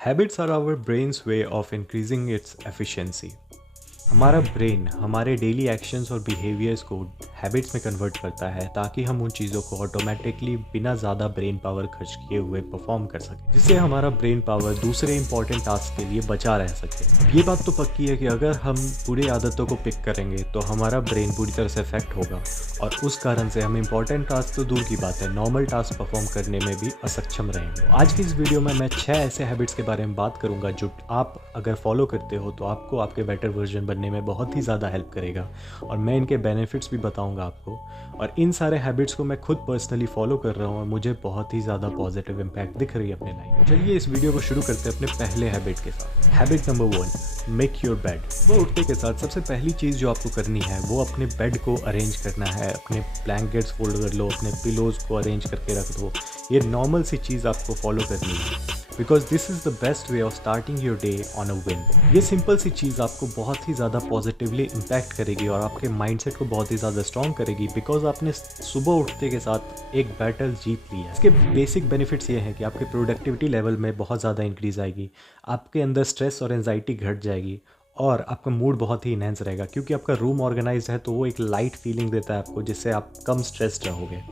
Habits are our brain's way of increasing its efficiency. हमारा brain हमारे daily actions और behaviours को habits में कन्वर्ट करता है ताकि हम उन चीज़ों को ऑटोमेटिकली बिना ज़्यादा ब्रेन पावर खर्च किए हुए परफॉर्म कर सकें, जिससे हमारा ब्रेन पावर दूसरे इंपॉर्टेंट टास्क के लिए बचा रह सके। ये बात तो पक्की है कि अगर हम बुरी आदतों को पिक करेंगे तो हमारा ब्रेन पूरी तरह से इफेक्ट होगा और उस कारण से हम इंपॉर्टेंट टास्क तो दूर की बात है, नॉर्मल टास्क परफॉर्म करने में भी असक्षम रहेंगे। आज की इस वीडियो में मैं 6 ऐसे हैबिट्स के बारे में बात करूंगा जो आप अगर फॉलो करते हो तो आपको आपके बेटर वर्जन बनने में बहुत ही ज़्यादा हेल्प करेगा और मैं इनके बेनिफिट्स भी बताऊंगा आपको। और इन सारे हैबिट्स को मैं खुद पर्सनली फॉलो कर रहा हूँ और मुझे बहुत ही ज़्यादा पॉजिटिव इम्पैक्ट दिख रही है अपने लाइफ। चलिए इस वीडियो को शुरू करते हैं अपने पहले हैबिट के साथ। Habit number 1, make your bed. वो उठते के साथ सबसे पहली चीज़ जो आपको करनी है वो अपने बेड को अरेंज करना है। अपने ब्लैंकेट्स फोल्ड कर लो, अपने पिलोज़ को अरेंज करके रख दो। ये नॉर्मल सी चीज़ आपको फॉलो करनी है because this is the best way of starting your day on a win. ये सिंपल सी चीज़ आपको बहुत ही ज़्यादा पॉजिटिवली इम्पैक्ट करेगी और आपके माइंडसेट को बहुत ही ज़्यादा स्ट्रॉन्ग करेगी बिकॉज आपने सुबह उठते के साथ एक बैटल जीत लिया है। इसके बेसिक बेनिफिट्स ये हैं कि आपके प्रोडक्टिविटी लेवल में बहुत ज़्यादा इंक्रीज़ आएगी, आपके अंदर स्ट्रेस और एंजाइटी घट जाएगी और आपका मूड बहुत ही इनहेंस रहेगा क्योंकि आपका रूम ऑर्गेनाइज है तो वो एक लाइट फीलिंग देता है आपको, जिससे आप कम स्ट्रेस्ड रहोगे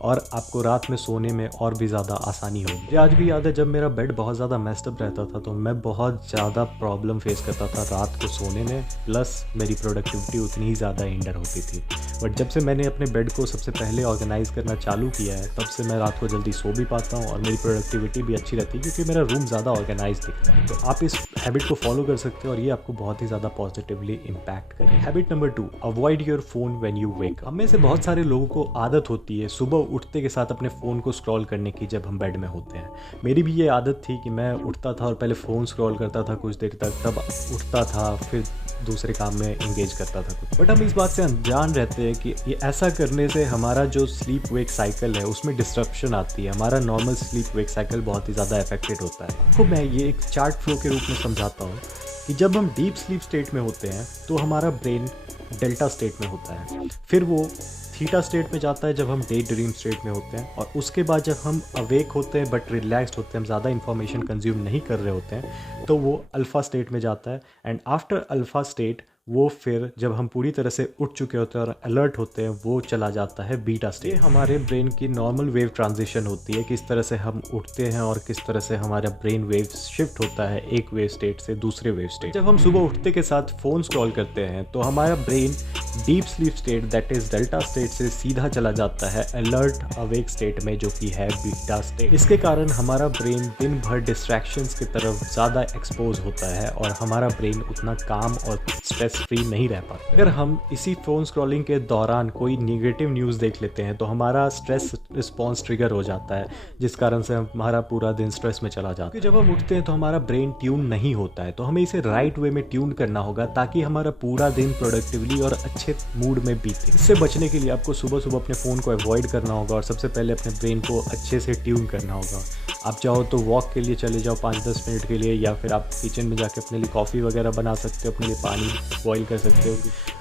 और आपको रात में सोने में और भी ज़्यादा आसानी होगी। मुझे आज भी याद है जब मेरा बेड बहुत ज़्यादा मेस्ड अप रहता था तो मैं बहुत ज़्यादा प्रॉब्लम फेस करता था रात को सोने में, प्लस मेरी प्रोडक्टिविटी उतनी ही ज़्यादा हिंडर होती थी। बट जब से मैंने अपने बेड को सबसे पहले ऑर्गेनाइज करना चालू किया है तब से मैं रात को जल्दी सो भी पाता हूँ और मेरी प्रोडक्टिविटी भी अच्छी रहती है क्योंकि मेरा रूम ज़्यादा ऑर्गेनाइज दिखता है। तो आप इस हैबिट को फॉलो कर सकते हो और ये आपको बहुत ही ज़्यादा पॉजिटिवली इम्पैक्ट करे। Habit number 2, avoid your phone when you wake. हम में से बहुत सारे लोगों को आदत होती है सुबह उठते के साथ अपने फ़ोन को स्क्रॉल करने की जब हम बेड में होते हैं। मेरी भी ये आदत थी कि मैं उठता था और पहले फ़ोन स्क्रॉल करता था कुछ देर तक, तब उठता था फिर दूसरे काम में इंगेज करता था कुछ। बट हम इस बात से अनजान रहते हैं कि ये ऐसा करने से हमारा जो स्लीप वेक साइकिल है उसमें डिस्ट्रप्शन आती है, हमारा नॉर्मल स्लीप वेक साइकिल बहुत ही ज़्यादा अफेक्टेड होता है। आपको मैं ये एक चार्ट फ्लो के रूप में समझाता हूँ कि जब हम डीप स्लीप स्टेट में होते हैं तो हमारा ब्रेन डेल्टा स्टेट में होता है, फिर वो थीटा स्टेट में जाता है जब हम डे ड्रीम स्टेट में होते हैं और उसके बाद जब हम अवेक होते हैं बट रिलैक्स्ड होते हैं, हम ज़्यादा इन्फॉर्मेशन कंज्यूम नहीं कर रहे होते हैं, तो वो अल्फ़ा स्टेट में जाता है। एंड आफ्टर अल्फ़ा स्टेट वो फिर जब हम पूरी तरह से उठ चुके होते हैं और अलर्ट होते हैं वो चला जाता है बीटा स्टेट। ये हमारे ब्रेन की नॉर्मल वेव ट्रांजिशन होती है, किस तरह से हम उठते हैं और किस तरह से हमारा ब्रेन वेव शिफ्ट होता है एक वेव स्टेट से दूसरे वेव स्टेट। जब हम सुबह उठते के साथ फ़ोन स्क्रॉल करते हैं तो हमारा brain deep sleep state that is delta state से सीधा चला जाता है अलर्ट अवेक स्टेट में जो कि है बीटा स्टेट। इसके कारण हमारा ब्रेन दिन भर डिस्ट्रैक्शंस की तरफ ज़्यादा एक्सपोज होता है और हमारा ब्रेन उतना काम और स्ट्रेस फ्री नहीं रह पाता। अगर हम इसी फ़ोन स्क्रॉलिंग के दौरान कोई नेगेटिव न्यूज़ देख लेते हैं तो हमारा स्ट्रेस रिस्पॉन्स ट्रिगर हो जाता है, जिस कारण से हमारा पूरा दिन स्ट्रेस में चला जाता है। जब हम उठते हैं तो हमारा ब्रेन ट्यून नहीं होता है, तो हमें इसे राइट वे में ट्यून करना होगा ताकि हमारा पूरा दिन प्रोडक्टिवली और अच्छे मूड में बीते। इससे बचने के लिए आपको सुबह सुबह अपने फ़ोन को अवॉइड करना होगा और सबसे पहले अपने ब्रेन को अच्छे से ट्यून करना होगा। आप चाहो तो वॉक के लिए चले जाओ 5-10 मिनट के लिए, या फिर आप किचन में जाके अपने लिए कॉफ़ी वगैरह बना सकते हो, अपने लिए पानी बॉईल कर सकते हो।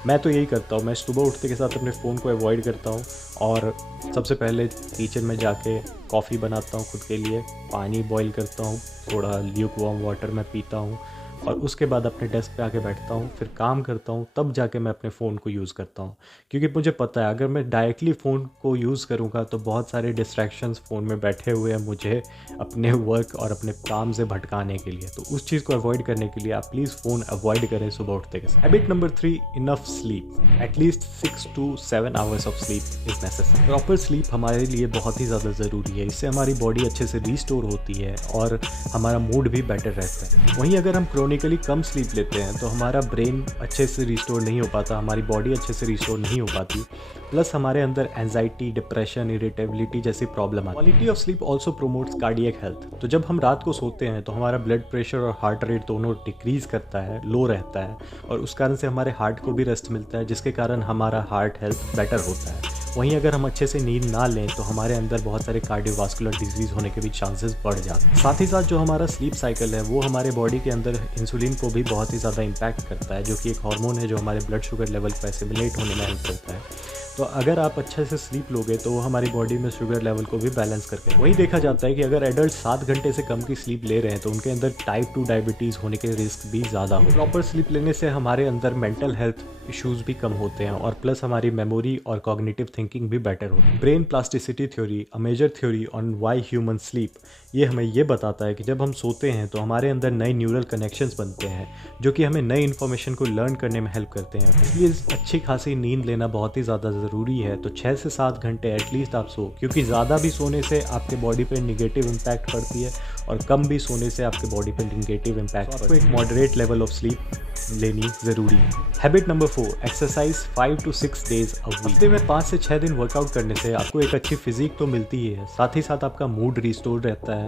मैं तो यही करता हूँ, मैं सुबह उठते के साथ अपने फ़ोन को अवॉइड करता हूँ और सबसे पहले किचन में जाके कॉफ़ी बनाता हूँ खुद के लिए, पानी बॉईल करता हूँ, थोड़ा ल्यूक वार्म वाटर मैं पीता हूँ और उसके बाद अपने डेस्क पे आके बैठता हूँ, फिर काम करता हूँ, तब जाके मैं अपने फ़ोन को यूज़ करता हूँ। क्योंकि मुझे पता है अगर मैं डायरेक्टली फ़ोन को यूज़ करूँगा तो बहुत सारे डिस्ट्रैक्शंस फ़ोन में बैठे हुए हैं मुझे अपने वर्क और अपने काम से भटकाने के लिए। तो उस चीज़ को अवॉइड करने के लिए आप प्लीज़ फ़ोन अवॉइड करें सुबह उठते के साथ। Habit number 3, enough sleep. At least 6 to 7 hours of sleep is necessary. Proper sleep हमारे लिए बहुत ही ज़्यादा ज़रूरी है, इससे हमारी बॉडी अच्छे से रीस्टोर होती है और हमारा मूड भी बेटर रहता है। वहीं अगर हम क्रोनिकली कम स्लीप लेते हैं तो हमारा ब्रेन अच्छे से रिस्टोर नहीं हो पाता, हमारी बॉडी अच्छे से रिस्टोर नहीं हो पाती, प्लस हमारे अंदर एंजाइटी, डिप्रेशन, इरिटेबिलिटी जैसी प्रॉब्लम आती है। Quality of sleep also promotes cardiac health. तो जब हम रात को सोते हैं तो हमारा ब्लड प्रेशर और हार्ट रेट दोनों डिक्रीज़ करता है, लो रहता है और उस कारण से हमारे हार्ट को भी रेस्ट मिलता है, जिसके कारण हमारा हार्ट हेल्थ बेटर होता है। वहीं अगर हम अच्छे से नींद ना लें तो हमारे अंदर बहुत सारे कार्डियोवास्कुलर डिजीज़ होने के भी चांसेस बढ़ जाते हैं। साथ ही साथ जो हमारा स्लीप साइकिल है वो हमारे बॉडी के अंदर इंसुलिन को भी बहुत ही ज़्यादा इम्पैक्ट करता है, जो कि एक हार्मोन है जो हमारे ब्लड शुगर लेवल को एसिमुलेट होने में हेल्प करता है। तो अगर आप अच्छे से स्लीप लोगे तो वो हमारी बॉडी में शुगर लेवल को भी बैलेंस करके वही देखा जाता है कि अगर एडल्ट 7 घंटे से कम की स्लीप ले रहे हैं तो उनके अंदर टाइप 2 डायबिटीज़ होने के रिस्क भी ज़्यादा हो। प्रॉपर स्लीप लेने से हमारे अंदर मेंटल हेल्थ इश्यूज भी कम होते हैं और प्लस हमारी मेमोरी और कॉग्निटिव थिंकिंग भी बेटर होती है। Brain plasticity theory, a major theory on why human sleep, ये हमें ये बताता है कि जब हम सोते हैं तो हमारे अंदर नए न्यूरल कनेक्शंस बनते हैं जो कि हमें नई इन्फॉर्मेशन को लर्न करने में हेल्प करते हैं। इसलिए अच्छी खासी नींद लेना बहुत ही ज़्यादा ज़रूरी है। तो 6 से 7 घंटे एटलीस्ट आप सो, क्योंकि ज़्यादा भी सोने से आपके बॉडी पे निगेटिव इम्पैक्ट पड़ती है और कम भी सोने से आपके बॉडी पे निगेटिव इम्पैक्ट पड़ता है। आपको एक मॉडरेट लेवल ऑफ स्लीप लेनी ज़रूरी है। Habit number 4, exercise 5 to 6 days a week. हफ्ते में 5 से 6 दिन वर्कआउट करने से आपको एक अच्छी फिजिक तो मिलती ही है, साथ ही साथ आपका मूड रिस्टोर रहता है,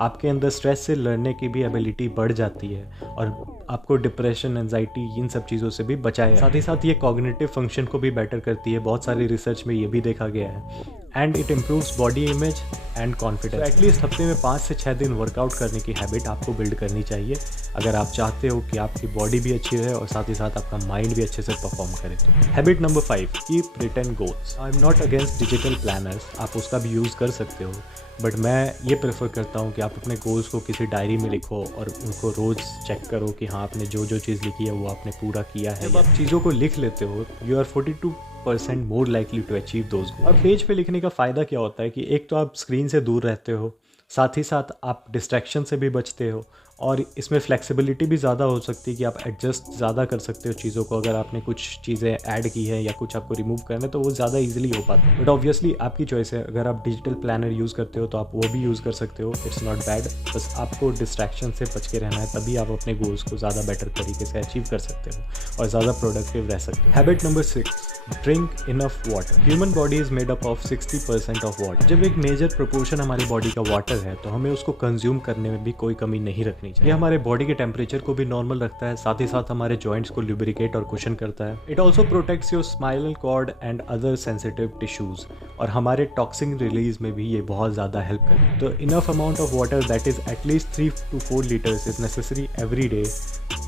आपके अंदर स्ट्रेस से लड़ने की भी एबिलिटी बढ़ जाती है और आपको डिप्रेशन, एंजाइटी, इन सब चीज़ों से भी बचाए। साथ ही साथ ये कॉग्निटिव फंक्शन को भी बेटर करती है, बहुत सारी रिसर्च में ये भी देखा गया है। And it improves body image and confidence. At least हफ्ते में 5 से 6 दिन वर्कआउट करने की हैबिट आपको बिल्ड करनी चाहिए अगर आप चाहते हो कि आपकी बॉडी भी अच्छी रहे और साथ ही साथ आपका माइंड भी अच्छे से परफॉर्म करे। तो habit number 5, keep written goals. I am not against digital planners, आप उसका भी यूज़ कर सकते हो, बट मैं ये प्रेफर करता हूँ कि आप अपने गोल्स को किसी डायरी में लिखो और उनको रोज़ चेक करो कि हाँ आपने जो जो चीज़ लिखी है वो आपने पूरा किया है। जब आप चीज़ों को लिख लेते हो you are 42% more likely to achieve those goals. और पेज पे लिखने का फ़ायदा क्या होता है कि एक तो आप स्क्रीन से दूर रहते हो, साथ ही साथ आप डिस्ट्रैक्शन से भी बचते हो और इसमें फ्लेक्सिबिलिटी भी ज़्यादा हो सकती है कि आप एडजस्ट ज़्यादा कर सकते हो चीज़ों को। अगर आपने कुछ चीज़ें ऐड की है या कुछ आपको रिमूव करना है तो वो ज़्यादा इजीली हो पाता है। बट ऑब्वियसली आपकी चॉइस है, अगर आप डिजिटल प्लानर यूज़ करते हो तो आप वो भी यूज़ कर सकते हो, इट्स नॉट बैड। बस आपको डिस्ट्रैक्शन से बच के रहना है, तभी आप अपने गोल्स को ज़्यादा बेटर तरीके से अचीव कर सकते हो और ज़्यादा प्रोडक्टिव रह सकते हो। Habit number 6, drink enough water. Human body is made up of 60% of water. जब एक मेजर प्रोपोर्शन हमारी बॉडी का वाटर है तो हमें उसको कंज्यूम करने में भी कोई कमी नहीं रखनी चाहिए। ये हमारे बॉडी के टेम्परेचर को भी नॉर्मल रखता है, साथ ही साथ हमारे जॉइंट्स को लुब्रिकेट और कुशन करता है। It also protects your spinal cord and other sensitive tissues और हमारे टॉक्सिन रिलीज में भी ये बहुत ज़्यादा हेल्प करता है। तो enough amount of water that is at least 3 to 4 litres is necessary every day.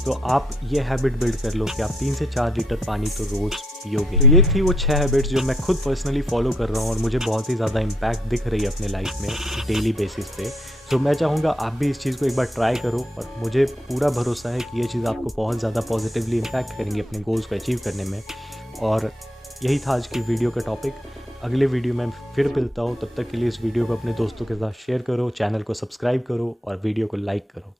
तो आप ये हैबिट बिल्ड कर लो कि आप 3 से 4 लीटर पानी तो रोज़ पियोगे। तो ये थी वो 6 हैबिट्स जो मैं खुद पर्सनली फॉलो कर रहा हूँ और मुझे बहुत ही ज़्यादा इम्पैक्ट दिख रही है अपने लाइफ में डेली बेसिस पे। तो मैं चाहूँगा आप भी इस चीज़ को एक बार ट्राई करो और मुझे पूरा भरोसा है कि ये चीज़ आपको बहुत ज़्यादा पॉजिटिवली इम्पैक्ट करेंगी अपने गोल्स को अचीव करने में। और यही था आज की वीडियो का टॉपिक। अगले वीडियो में फिर मिलता हूँ, तब तक के लिए इस वीडियो को अपने दोस्तों के साथ शेयर करो, चैनल को सब्सक्राइब करो और वीडियो को लाइक करो।